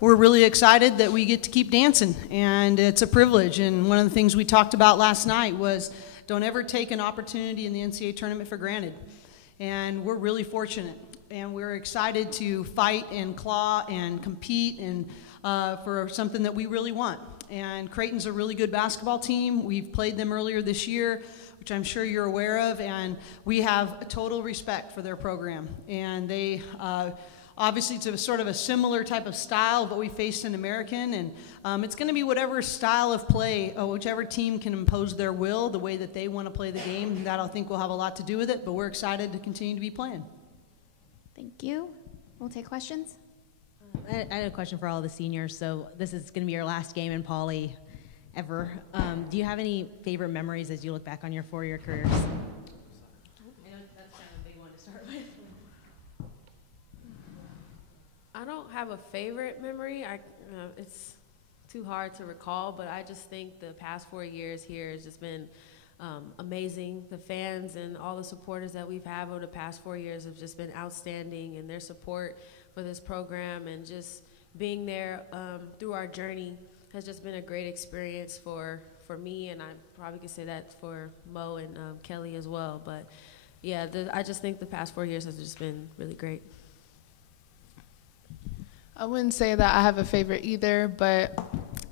We're really excited that we get to keep dancing, and it's a privilege. And one of the things we talked about last night was don't ever take an opportunity in the NCAA tournament for granted. And we're really fortunate, and we're excited to fight and claw and compete and for something that we really want. And Creighton's a really good basketball team. We've played them earlier this year, which I'm sure you're aware of, and we have a total respect for their program. And they obviously, it's a sort of a similar type of style of what we faced in American, and it's going to be whatever style of play, whichever team can impose their will, the way that they want to play the game. That I think will have a lot to do with it, but we're excited to continue to be playing. Thank you. We'll take questions. I had a question for all the seniors. So this is going to be your last game in Poly ever. Do you have any favorite memories as you look back on your four-year careers? I don't have a favorite memory. It's too hard to recall, but I just think the past 4 years here has just been amazing. The fans and all the supporters that we've had over the past 4 years have just been outstanding, and their support for this program and just being there through our journey has just been a great experience for me, and I probably could say that for Mo and Kelly as well. But yeah, I just think the past 4 years has just been really great. I wouldn't say that I have a favorite either, but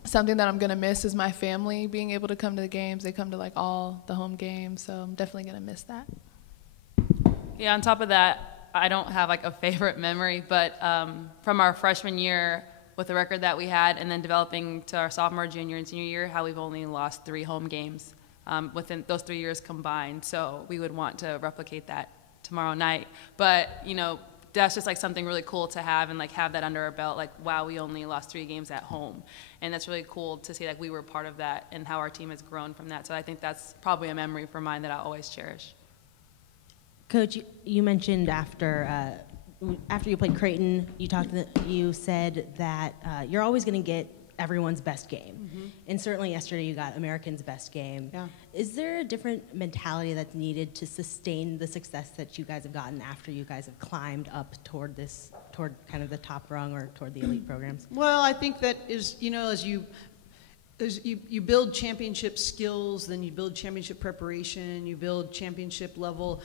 something that I'm going to miss is my family being able to come to the games. They come to like all the home games, so I'm definitely going to miss that. Yeah, on top of that, I don't have like a favorite memory, but from our freshman year with the record that we had and then developing to our sophomore, junior, and senior year, how we've only lost 3 home games within those 3 years combined. So we would want to replicate that tomorrow night. But, you know, that's just like something really cool to have and like have that under our belt. Like, wow, we only lost 3 games at home. And that's really cool to see like we were part of that and how our team has grown from that. So I think that's probably a memory for mine that I'll always cherish. Coach, you mentioned after you played Creighton, you said that you're always going to get everyone's best game. Mm-hmm. And certainly yesterday you got American's best game. Yeah. Is there a different mentality that's needed to sustain the success that you guys have gotten after you guys have climbed up toward kind of the top rung or toward the elite programs? Well, I think that is, you know, as you build championship skills, then you build championship preparation, you build championship level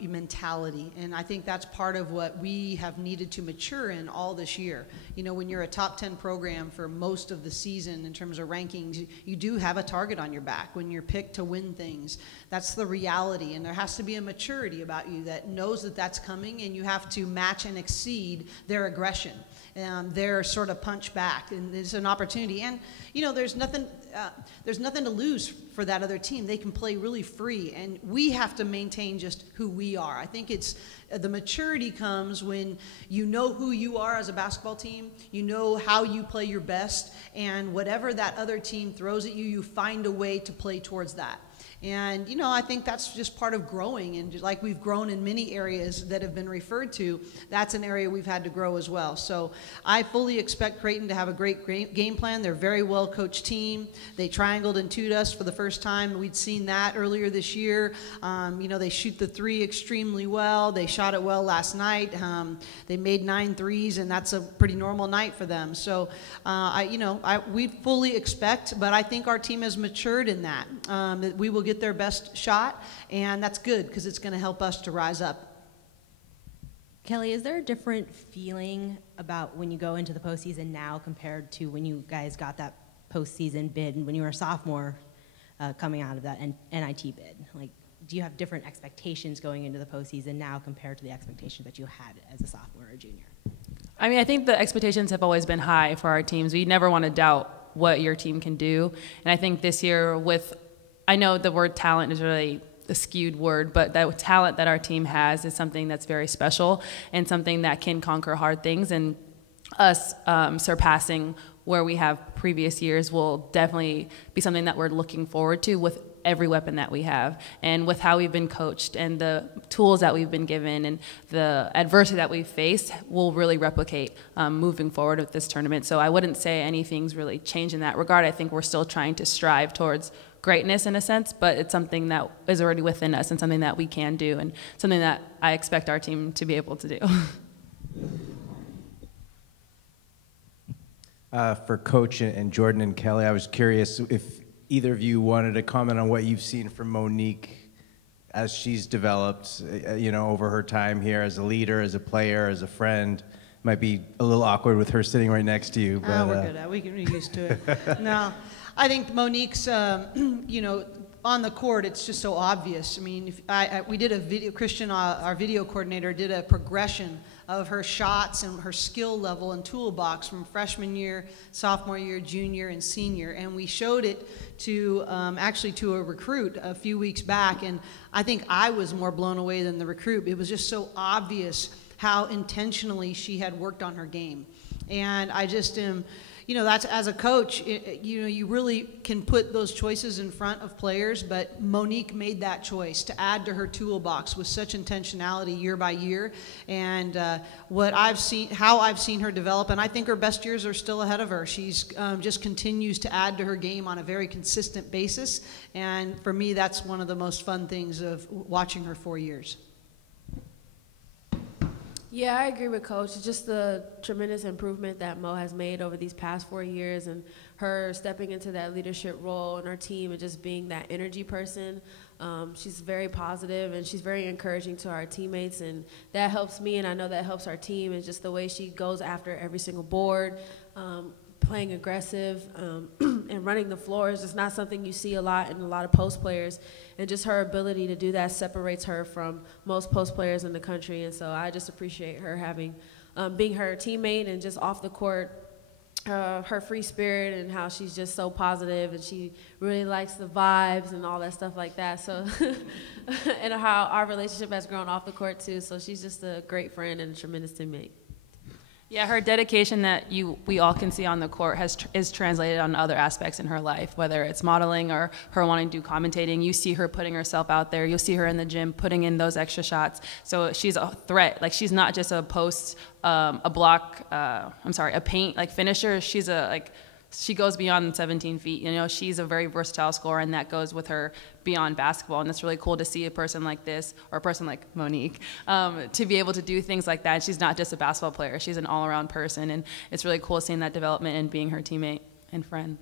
mentality. And I think that's part of what we have needed to mature in all this year. You know, when you're a top 10 program for most of the season in terms of rankings, you do have a target on your back when you're picked to win things. That's the reality. And there has to be a maturity about you that knows that that's coming, and you have to match and exceed their aggression. Their sort of punch back, and it's an opportunity. And you know, there's nothing to lose for that other team. They can play really free, and we have to maintain just who we are. I think it's the maturity comes when you know who you are as a basketball team, you know how you play your best, and whatever that other team throws at you, you find a way to play towards that. And, you know, I think that's just part of growing. And just like we've grown in many areas that have been referred to, that's an area we've had to grow as well. So I fully expect Creighton to have a great game plan. They're a very well-coached team. They triangled and two'd us for the first time. We'd seen that earlier this year. You know, they shoot the 3 extremely well. They shot it well last night. They made 9 threes, and that's a pretty normal night for them. So, we fully expect, but I think our team has matured in that we will get their best shot, and that's good because it's going to help us to rise up. Kelly, is there a different feeling about when you go into the postseason now compared to when you guys got that postseason bid when you were a sophomore coming out of that NIT bid? Like, do you have different expectations going into the postseason now compared to the expectations that you had as a sophomore or junior? I mean, I think the expectations have always been high for our teams. We never want to doubt what your team can do. And I think this year I know the word talent is really a skewed word, but the talent that our team has is something that's very special and something that can conquer hard things. And us surpassing where we have previous years will definitely be something that we're looking forward to with every weapon that we have, and with how we've been coached and the tools that we've been given and the adversity that we've faced will really replicate moving forward with this tournament. So I wouldn't say anything's really changed in that regard. I think we're still trying to strive towards greatness in a sense, but it's something that is already within us and something that we can do and something that I expect our team to be able to do. For Coach and Jordan and Kelly, I was curious if either of you wanted to comment on what you've seen from Monique as she's developed, over her time here as a leader, as a player, as a friend. Might be a little awkward with her sitting right next to you. But, we're good at it. We can get used to it. No, I think Monique's, on the court, it's just so obvious. I mean, we did a video, Christian, our video coordinator, did a progression of her shots and her skill level and toolbox from freshman year, sophomore year, junior, and senior. And we showed it to, actually to a recruit a few weeks back, and I think I was more blown away than the recruit. It was just so obvious how intentionally she had worked on her game. And I just am, that's, as a coach, you really can put those choices in front of players, but Monique made that choice to add to her toolbox with such intentionality year by year. And how I've seen her develop, and I think her best years are still ahead of her. She's just continues to add to her game on a very consistent basis. And for me, that's one of the most fun things of watching her 4 years. Yeah, I agree with Coach. It's just the tremendous improvement that Mo has made over these past 4 years, and her stepping into that leadership role in our team and just being that energy person. She's very positive and she's very encouraging to our teammates, and that helps me, and I know that helps our team. And just the way she goes after every single board, playing aggressive, and running the floor is just not something you see a lot in a lot of post players. And just her ability to do that separates her from most post players in the country. And so I just appreciate her having, being her teammate, and just off the court, her free spirit and how she's just so positive, and she really likes the vibes and all that stuff like that. So, and how our relationship has grown off the court too. So she's just a great friend and a tremendous teammate. Yeah, her dedication that we all can see on the court is translated on other aspects in her life, whether it's modeling or her wanting to do commentating. You see her putting herself out there. You'll see her in the gym putting in those extra shots. So she's a threat. Like, she's not just a post, a paint finisher. She goes beyond 17 feet. She's a very versatile scorer, and that goes with her beyond basketball. And it's really cool to see a person like this, or a person like Monique, to be able to do things like that. She's not just a basketball player. She's an all-around person, and it's really cool seeing that development and being her teammate and friend.